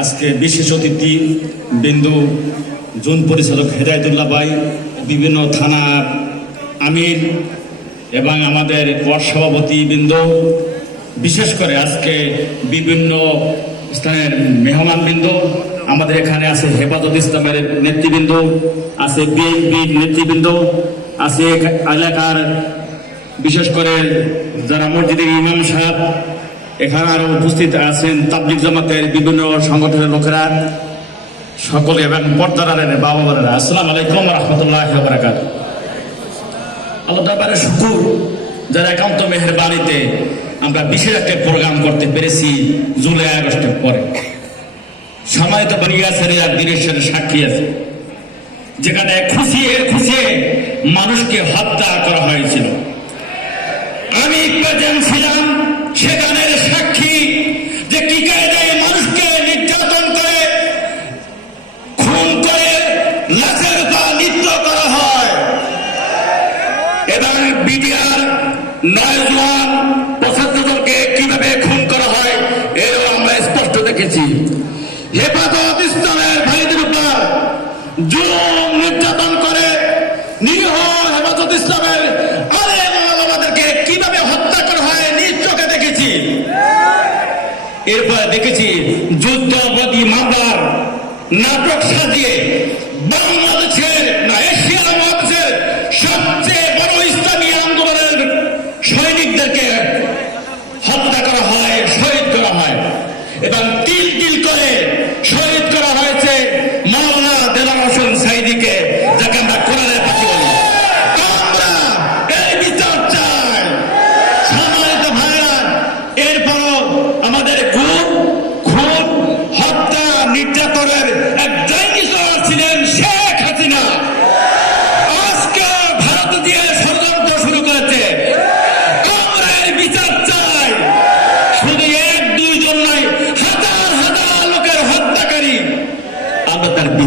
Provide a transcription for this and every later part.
আজকে বিশেষ অতিথি বিন্দু, জোন পরিচালক হেদায়তুল্লাহ ভাই, বিভিন্ন থানার আমির এবং আমাদের সভাপতি বৃন্দ। বিশেষ করে আজকে বিভিন্ন স্থানের মেহমান বৃন্দ, আমাদের এখানে আছে হেফাজত ইসলামের নেতৃবৃন্দ, আছে বিএনপির নেতৃবৃন্দ, আছে এলাকার বিশেষ করে যারা মসজিদের ইমাম সাহেব এখানে আরও উপস্থিত আছেন তাবলিক জামাতের বিভিন্ন সংগঠনের লোকেরা, সকলে এবং পর্দারের বাবা বাবারা আসসালাম আলাইকুম রহমতুল্লাহ আল্লাহ শুকুর। যারা একান্ত মেহেরবানিতে আমরা বিশেষ একটা প্রোগ্রাম করতে পেরেছি জুলাই আগস্টের পরে। সম্মানিত বনিয়াসের এক দিনের সাক্ষী আছে, যেখানে খুশিয়ে খুশিয়ে মানুষকে হত্যা করা হয়েছিল। আমি ছিলাম হেফাজত ইসলামের ভাইদের উপর জুলুম, নির্যাতন করে নিরীহ হেফাজত ইসলামের আলেম আমাদেরকে কীভাবে হত্যা করা হয় নিজ চোখে দেখেছি। এরপর দেখেছি যুদ্ধবাদী মামলার নাটক সাজিয়ে বাংলাদেশের না, এশিয়া মহাদেশের সবচেয়ে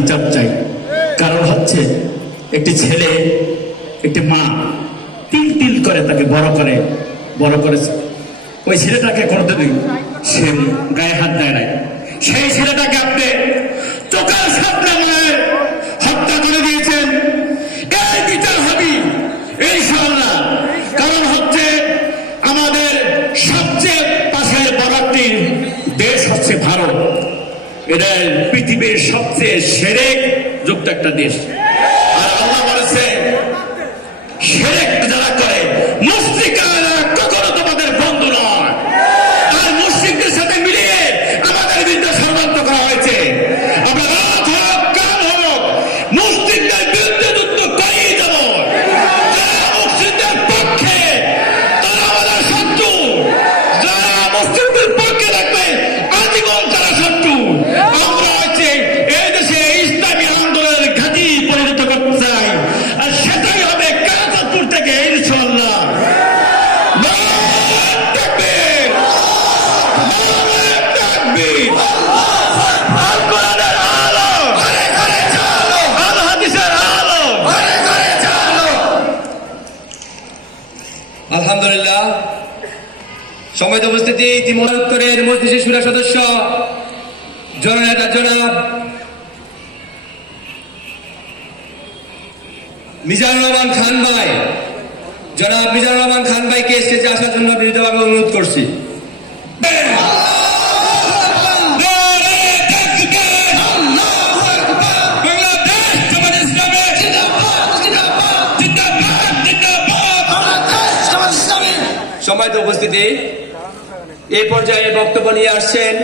বিচার চাই। কারণ হচ্ছে একটি ছেলে, একটি মা তিল তিল করে তাকে বড় করে, বড় করেছে। ওই ছেলেটাকে করতে দিন সে গায়ে হাত দেয় নাই। সেই ছেলেটাকে আপনি চোখের সামনে মায়ের হত্যা করে দিয়েছেন এই বিচার হবি ইনশাআল্লাহ কারণ হচ্ছে আমাদের সবচেয়ে পাশের বড় একটি দেশ হচ্ছে ভারত এটা পৃথিবীর সবচেয়ে সেরেক যুক্ত একটা দেশ। সময় উপস্থিতি ইতিমধ্যে উত্তরের মজলিসের সুরা সদস্য জননেতা জনাব মিজানুর রহমান খান ভাই জনাব মিজানুর রহমান খান ভাইকে স্টেজে আসার জন্য বিনীতভাবে অনুরোধ করছি জিন্দাবাদ! সম্মানিত উপস্থিতি এই পর্যায়ে বক্তব্য নিয়ে আসছেন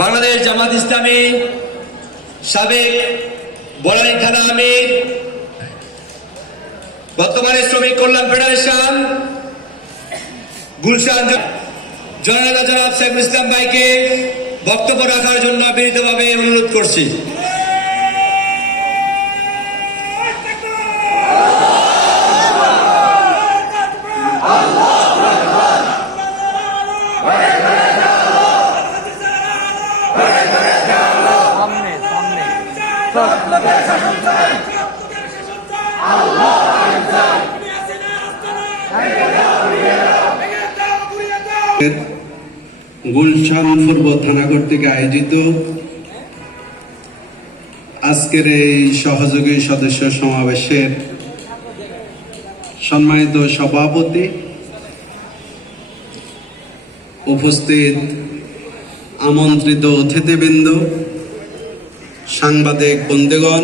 বাংলাদেশ জামাত ইসলামী সাবেক বড়াই থানা আমির, বর্তমানে শ্রমিক কল্যাণ ফেডারেশন, গুলশান জননেতা জনাব সাইফুল ইসলাম ভাইকে বক্তব্য রাখার জন্য বিনীতভাবে অনুরোধ করছি। গুলশান পূর্ব থানাগর থেকে আয়োজিত আজকের এই সহযোগী সদস্য সমাবেশের সম্মানিত সভাপতি উপস্থিত আমন্ত্রিত অতিথিবৃন্দ সাংবাদিক, বন্ধুগণ,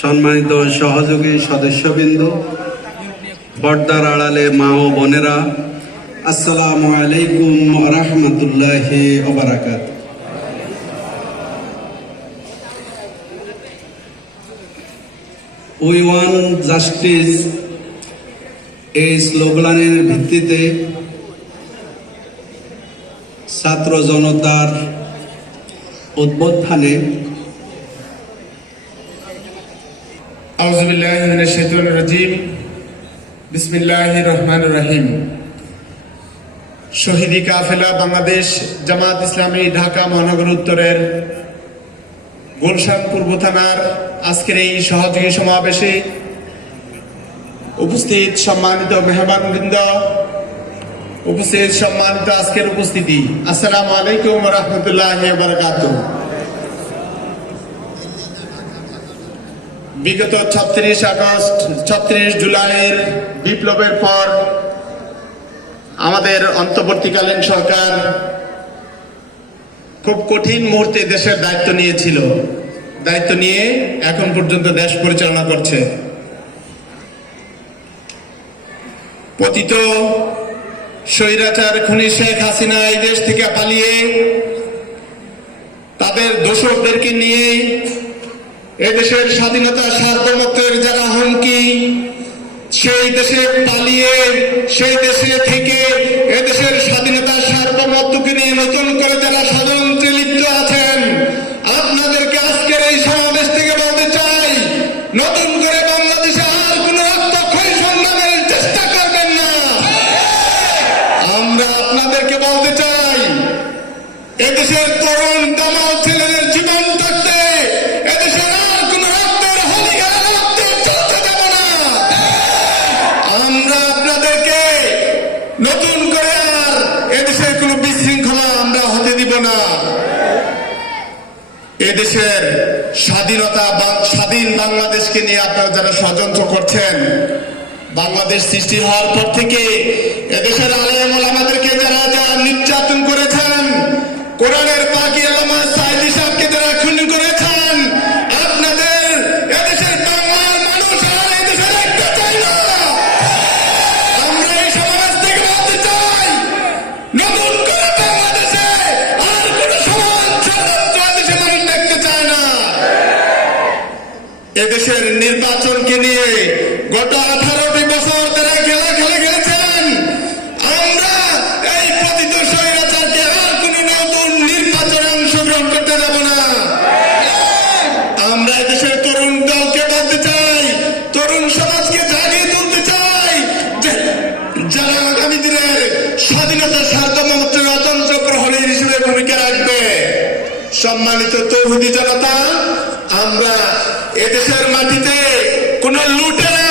সম্মানিত সহযোগী সদস্যবৃন্দ, পর্দার আড়ালে মা ও বোনেরা, আসসালামু আলাইকুম রহমতুল্লাহ ওবরাকাত উই ওয়ান জাস্টিস এই স্লোগানের ভিত্তিতে ছাত্র জনতার উদ্বোধনে রহিম। শহীদি কাফেলা বাংলাদেশ জামাত ইসলামী ঢাকা মহানগর উত্তরের গুলশান পূর্ব থানার আজকের এই সহযোগী সমাবেশে উপস্থিত সম্মানিত মেহমানবৃন্দ বৃন্দ উপস্থিত সম্মানিত আজকের উপস্থিতি। আসসালামু আলাইকুম রহমতুল্লাহ বারকাতুহ। বিগত ছত্রিশ আগস্ট, ছত্রিশ জুলাইয়ের বিপ্লবের পর আমাদের অন্তর্বর্তীকালীন সরকার খুব কঠিন মুহূর্তে দেশের দায়িত্ব নিয়েছিল। দায়িত্ব নিয়ে এখন পর্যন্ত দেশ পরিচালনা করছে। পতিত স্বৈরাচার খুনি শেখ হাসিনা এই দেশ থেকে পালিয়ে তাদের দোষকদেরকে নিয়ে এদেশের স্বাধীনতা সার্বভৌমত্বের যারা হুমকি, সেই দেশে পালিয়ে, সেই দেশে থেকে এদেশের তরুণ ছেলেদের জীবন থাকতে এদেশের আর কোন রক্তের চলতে দেব না। আমরা আপনাদেরকে নতুন করে আর এদেশের কোন বিশৃঙ্খলা আমরা হতে দিব না। এদেশের স্বাধীনতা বা স্বাধীন বাংলাদেশকে নিয়ে আপনারা যারা ষড়যন্ত্র করছেন, বাংলাদেশ সৃষ্টি হওয়ার পর থেকে এদেশের আলেম আমাদেরকে কোরআনের আলামা করেছেন, আপনাদের এদেশের বাংলার মানুষ আর এদেশের একটা চাই না। আমরা এই সমাজ থেকে বলতে চাই। নতুন করে বাংলাদেশে আর কোন সমাজ এদেশে মানুষ দেখতে চায় না। এদেশের নির্বাচনকে নিয়ে গত আঠারোটি সম্মানিত তৌহদি জনতা আমরা এদেশের মাটিতে কোন লুটেরা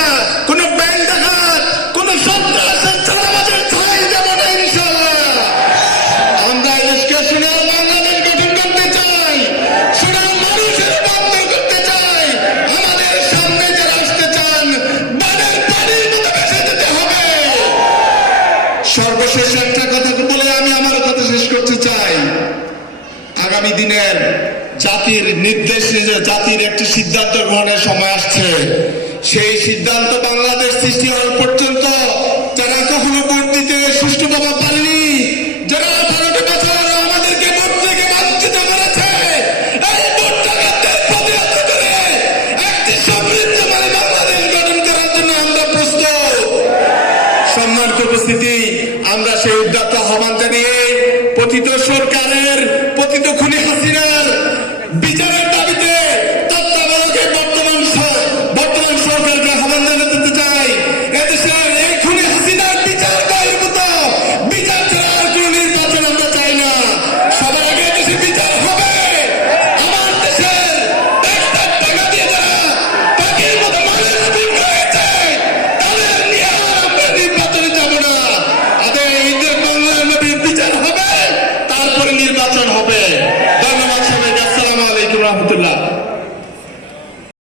জাতির নির্দেশে জাতির একটি সিদ্ধান্ত গ্রহণের সময় আসছে। সেই সিদ্ধান্ত বাংলাদেশ সৃষ্টি হওয়ার পর্যন্ত যারা কখনো ভোট দিতে বাংলাদেশ গঠন করার জন্য আমরা সম্মানিত উপস্থিতি, আমরা সেই উদ্যত আহ্বান জানিয়ে পতিত সরকারের